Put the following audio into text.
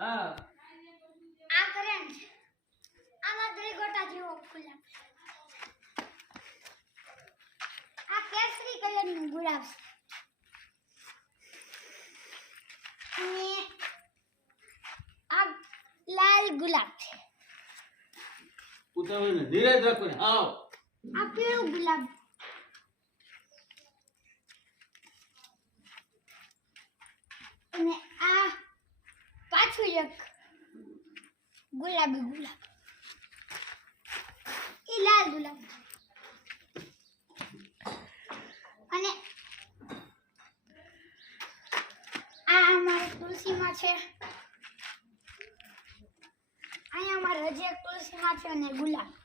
હા આ કરેન આમાં ત્રિગોટા જેવો ગુલાબ આ કેસરી કલરનું ગુલાબ છે અને આ લાલ ગુલાબ છે ઉતાવળ ને ધીરજ રાખો ને આવ આ પીળું ગુલાબ અને આ પાછું એક ગુલાબી ગુલાબ એ લાલ ગુલાબ અને આ અમારી તુલસીમાં છે અહીંયા અમારે હજી એક તુલસીમાં છે અને ગુલાબ